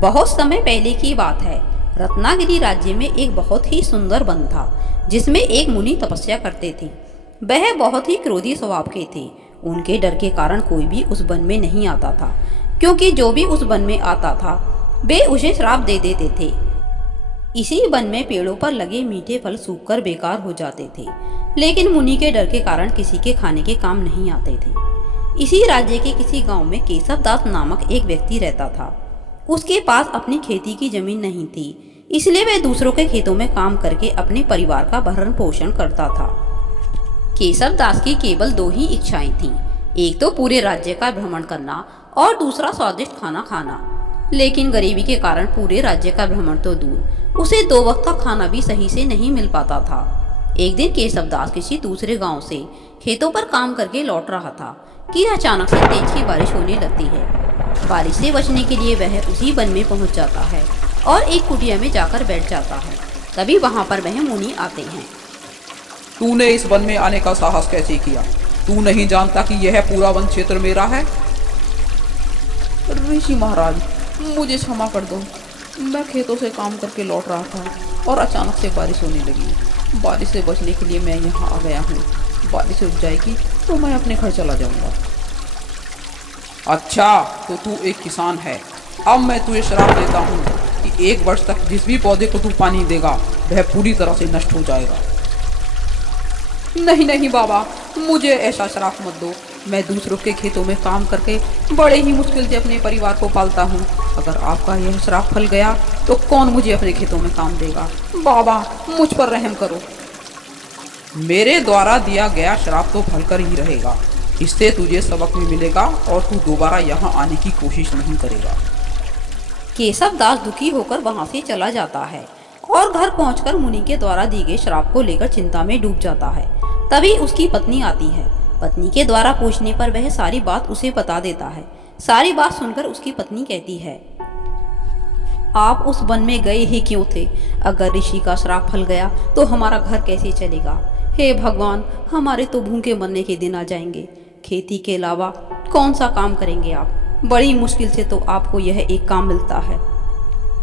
बहुत समय पहले की बात है। रत्नागिरी राज्य में एक बहुत ही सुंदर वन था, जिसमें एक मुनि तपस्या करते थे। वह बहुत ही क्रोधी स्वभाव के थे। उनके डर के कारण कोई भी उस वन में नहीं आता था, क्योंकि जो भी उस वन में आता था वे उसे श्राप दे देते थे। इसी वन में पेड़ों पर लगे मीठे फल सूखकर बेकार हो जाते थे, लेकिन मुनि के डर के कारण किसी के खाने के काम नहीं आते थे। इसी राज्य के किसी गांव में केशव दास नामक एक व्यक्ति रहता था। उसके पास अपनी खेती की जमीन नहीं थी, इसलिए वह दूसरों के खेतों में काम करके अपने परिवार का भरण पोषण करता था। केशव दास की केवल दो ही इच्छाएं थीं, एक तो पूरे राज्य का भ्रमण करना और दूसरा स्वादिष्ट खाना खाना। लेकिन गरीबी के कारण पूरे राज्य का भ्रमण तो दूर, उसे दो वक्त का खाना भी सही से नहीं मिल पाता था। एक दिन केशव दास किसी दूसरे गांव से खेतों पर काम करके लौट रहा था कि अचानक से तेज की बारिश होने लगती है। बारिश से बचने के लिए वह उसी वन में पहुंच जाता है और एक कुटिया में जाकर बैठ जाता है। तभी वहां पर वह मुनि आते हैं। तूने इस वन में आने का साहस कैसे किया? तू नहीं जानता कि यह पूरा वन क्षेत्र मेरा है? ऋषि महाराज, मुझे क्षमा कर दो। मैं खेतों से काम करके लौट रहा था और अचानक से बारिश होने लगी। बारिश से बचने के लिए मैं यहाँ आ गया हूँ। बारिश रुक जाएगी तो मैं अपने घर चला जाऊँगा। अच्छा, तो तू एक किसान है। अब मैं तुझे श्राप देता हूँ कि 1 वर्ष तक जिस भी पौधे को तू पानी देगा वह पूरी तरह से नष्ट हो जाएगा। नहीं नहीं बाबा, मुझे ऐसा श्राप मत दो। मैं दूसरों के खेतों में काम करके बड़े ही मुश्किल से अपने परिवार को पालता हूँ। अगर आपका यह श्राप फल गया तो कौन मुझे अपने खेतों में काम देगा? बाबा, मुझ पर रहम करो। मेरे द्वारा दिया गया श्राप तो फलकर ही रहेगा। इससे तुझे सबक भी मिलेगा और तू दोबारा यहाँ आने की कोशिश नहीं करेगा। केशव दास दुखी होकर वहां से चला जाता है और घर पहुंचकर मुनि के द्वारा दी गई श्राप को लेकर चिंता में डूब जाता है। तभी उसकी पत्नी आती है। पत्नी के द्वारा पूछने पर वह सारी बात उसे बता देता है। सारी बात सुनकर उसकी पत्नी कहती है, आप उस वन में गए ही क्यों थे? अगर ऋषि का श्राप फल गया तो हमारा घर कैसे चलेगा? हे भगवान, हमारे तो भूखे मरने के दिन आ जाएंगे। खेती के अलावा कौन सा काम करेंगे आप? बड़ी मुश्किल से तो आपको यह एक काम मिलता है।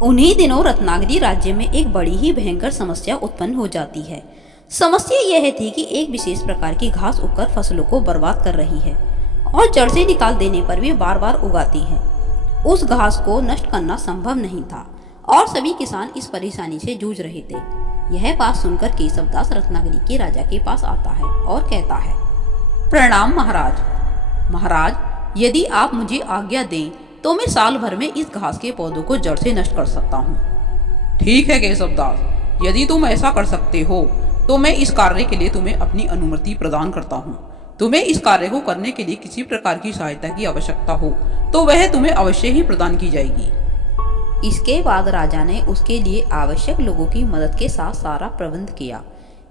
उन्हीं दिनों रत्नागिरी राज्य में एक बड़ी ही भयंकर समस्या उत्पन्न हो जाती है। समस्या यह थी कि एक विशेष प्रकार की घास उगकर फसलों को बर्बाद कर रही है और जड़ से निकाल देने पर भी बार बार उगाती है। उस घास को नष्ट करना संभव नहीं था और सभी किसान इस परेशानी से जूझ रहे थे। यह बात सुनकर केशव दास रत्नागिरी के राजा के पास आता है और कहता है, प्रणाम महाराज। महाराज, यदि आप मुझे आज्ञा दें तो मैं साल भर में इस घास के पौधों को जड़ से नष्ट कर सकता हूँ। ठीक है केशव दास, यदि तुम ऐसा कर सकते हो तो मैं इस कार्य के लिए तुम्हें अपनी अनुमति प्रदान करता हूँ। तुम्हें इस कार्य को करने के लिए किसी प्रकार की सहायता की आवश्यकता हो तो वह तुम्हें अवश्य ही प्रदान की जाएगी। इसके बाद राजा ने उसके लिए आवश्यक लोगों की मदद के साथ सारा प्रबंध किया।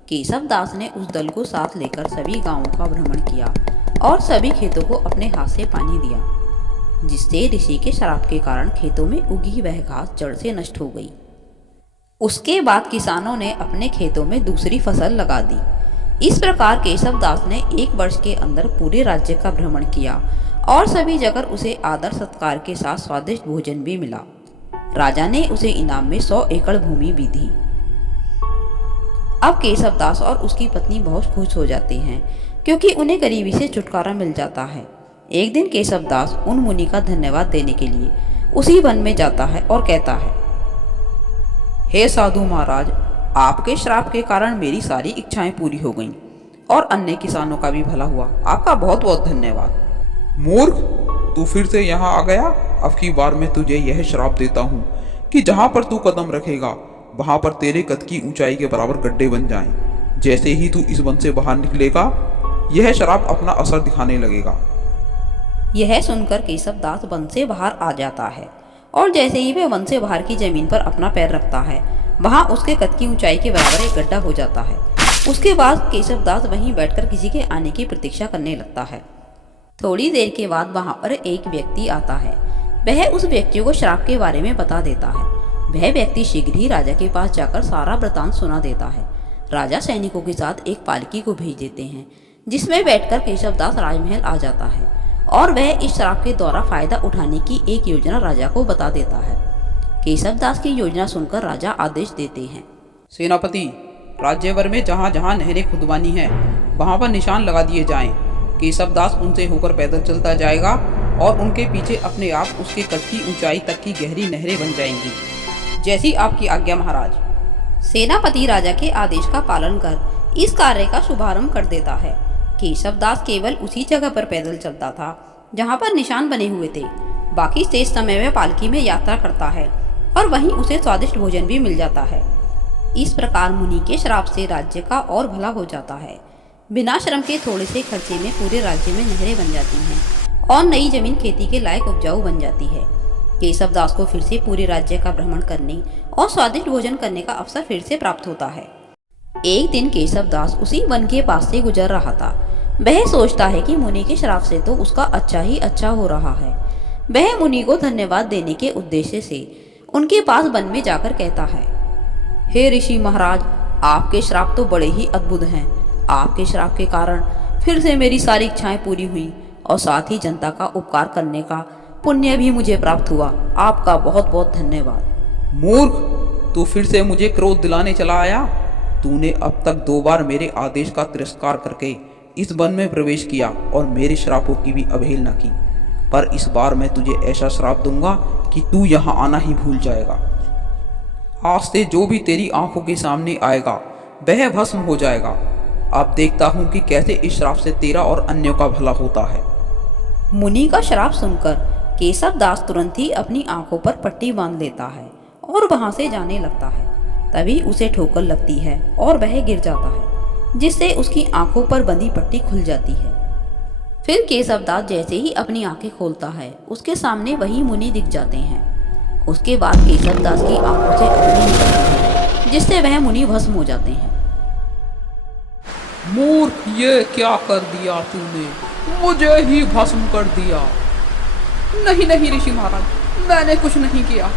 केशव दास ने उस दल को साथ लेकर सभी गांवों का भ्रमण किया और सभी खेतों को अपने हाथ से पानी दिया, जिससे ऋषि के श्राप के कारण खेतों में उगी वह घास जड़ से नष्ट हो गई। उसके बाद किसानों ने अपने खेतों में दूसरी फसल लगा दी। इस प्रकार केशव दास ने 1 वर्ष के अंदर पूरे राज्य का भ्रमण किया और सभी जगह उसे आदर सत्कार के साथ स्वादिष्ट भोजन भी मिला। राजा ने उसे इनाम में 100 एकड़ भूमि भी दी। अब केशव दास और उसकी पत्नी बहुत खुश हो जाते हैं, क्योंकि उन्हें गरीबी से छुटकारा मिल जाता है। एक दिन केशव दास उन मुनि का धन्यवाद देने के लिए उसी वन में जाता है और कहता है, हे साधु महाराज, आपके श्राप के कारण मेरी सारी इच्छाएं पूरी हो गईं और अन्य किसानों का भी भला हुआ। आपका बहुत बहुत धन्यवाद। मूर्ख, तू फिर से यहाँ आ गया। अब की बार मैं तुझे यह श्राप देता हूँ कि जहाँ पर तू कदम रखेगा वहाँ पर तेरे कद की ऊंचाई के बराबर गड्ढे बन जाएं। जैसे ही तू इस वन से बाहर निकलेगा यह श्राप अपना असर दिखाने लगेगा। यह सुनकर केशव दास वन से बाहर आ जाता है और जैसे ही वह वन से बाहर की जमीन पर अपना पैर रखता है, वहां उसके कद की ऊंचाई के बराबर एक गड्ढा हो जाता है। उसके बाद केशव दास वहीं बैठकर किसी के आने की प्रतीक्षा करने लगता है। थोड़ी देर के बाद वहां पर एक व्यक्ति आता है। वह उस व्यक्ति को श्राप के बारे में बता देता है। वह व्यक्ति शीघ्र ही राजा के पास जाकर सारा वृतांत सुना देता है। राजा सैनिकों के साथ एक पालकी को भेज देते हैं, जिसमें बैठकर केशव दास राजमहल आ जाता है और वह इस श्राप के द्वारा फायदा उठाने की एक योजना राजा को बता देता है। केशव दास की योजना सुनकर राजा आदेश देते हैं। सेनापति, राज्य भर में जहाँ जहाँ नहरें खुदवानी हैं वहाँ पर निशान लगा दिए जाएं। केशव दास उनसे होकर पैदल चलता जाएगा और उनके पीछे अपने आप उसके कद की ऊंचाई तक की गहरी नहरें बन जाएंगी। जैसी आपकी आज्ञा महाराज। सेनापति राजा के आदेश का पालन कर इस कार्य का शुभारंभ कर देता है। केशव दास केवल उसी जगह पर पैदल चलता था जहाँ पर निशान बने हुए थे। बाकी शेष समय वह पालकी में यात्रा करता है और वहीं उसे स्वादिष्ट भोजन भी मिल जाता है। इस प्रकार मुनि के श्राप से राज्य का और भला हो जाता है। बिना श्रम के थोड़े से खर्चे में पूरे राज्य में नहरें बन जाती हैं और नई जमीन खेती के लायक उपजाऊ बन जाती है। केशव दास को फिर से पूरे राज्य का भ्रमण करने और स्वादिष्ट भोजन करने का अवसर फिर से प्राप्त होता है। एक दिन केशव दास उसी वन के पास से गुजर रहा था। वह सोचता है कि मुनि के श्राप से तो उसका अच्छा ही अच्छा हो रहा है। वह मुनि को धन्यवाद देने के उद्देश्य से उनके पास वन में जाकर कहता है, हे ऋषि महाराज, आपके श्राप तो बड़े ही अद्भुत हैं। आपके श्राप के कारण फिर से मेरी सारी इच्छाएं पूरी हुई और साथ ही जनता का उपकार करने का पुण्य भी मुझे प्राप्त हुआ। आपका बहुत बहुत धन्यवाद। मूर्ख, तू फिर से मुझे क्रोध दिलाने चला आया। तूने अब तक 2 बार मेरे आदेश का तिरस्कार करके इस वन में प्रवेश किया और मेरे श्रापों की भी अवहेलना की। पर इस बार मैं तुझे ऐसा श्राप दूंगा कि तू यहाँ आना ही भूल जाएगा। आज से जो भी तेरी आंखों के सामने आएगा वह भस्म हो जाएगा। अब देखता हूँ कि कैसे इस श्राप से तेरा और अन्यों का भला होता है। मुनि का श्राप सुनकर केशव दास तुरंत ही अपनी आंखों पर पट्टी बांध लेता है और वहां से जाने लगता है। तभी उसे ठोकर लगती है और वह गिर जाता है, जिससे उसकी आंखों पर बंधी पट्टी खुल जाती है। फिर केशव दास जैसे ही अपनी आंखें खोलता है उसके सामने वही मुनि दिख जाते हैं। उसके बाद केशव दास की आंखों से अग्नि निकलती है, जिससे वह मुनि भस्म हो जाते हैं। मूर्ख, ये क्या कर दिया तूने? मुझे ही भस्म कर दिया। नहीं नहीं ऋषि महाराज, मैंने कुछ नहीं किया।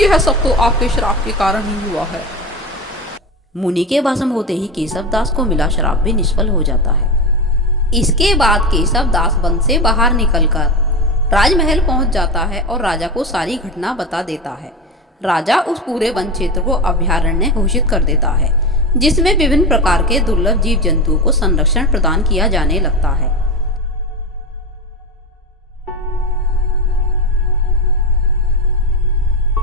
यह सब तो आपके श्राप के कारण ही हुआ है। मुनि के भस्म होते ही केशव दास को मिला श्राप भी निष्फल हो जाता है। इसके बाद केशव दास वन से बाहर निकलकर राजमहल पहुंच जाता है और राजा को सारी घटना बता देता है। राजा उस पूरे वन क्षेत्र को अभयारण्य घोषित कर देता है, जिसमें विभिन्न प्रकार के दुर्लभ जीव जंतुओं को संरक्षण प्रदान किया जाने लगता है।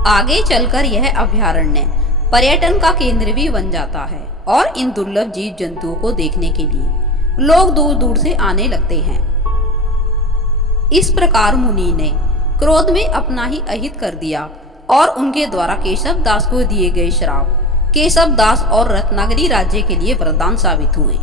आगे चलकर यह अभयारण्य पर्यटन का केंद्र भी बन जाता है और इन दुर्लभ जीव जंतुओं को देखने के लिए लोग दूर दूर से आने लगते हैं। इस प्रकार मुनि ने क्रोध में अपना ही अहित कर दिया और उनके द्वारा केशव दास को दिए गए श्राप केशव दास और रत्नागिरी राज्य के लिए वरदान साबित हुए।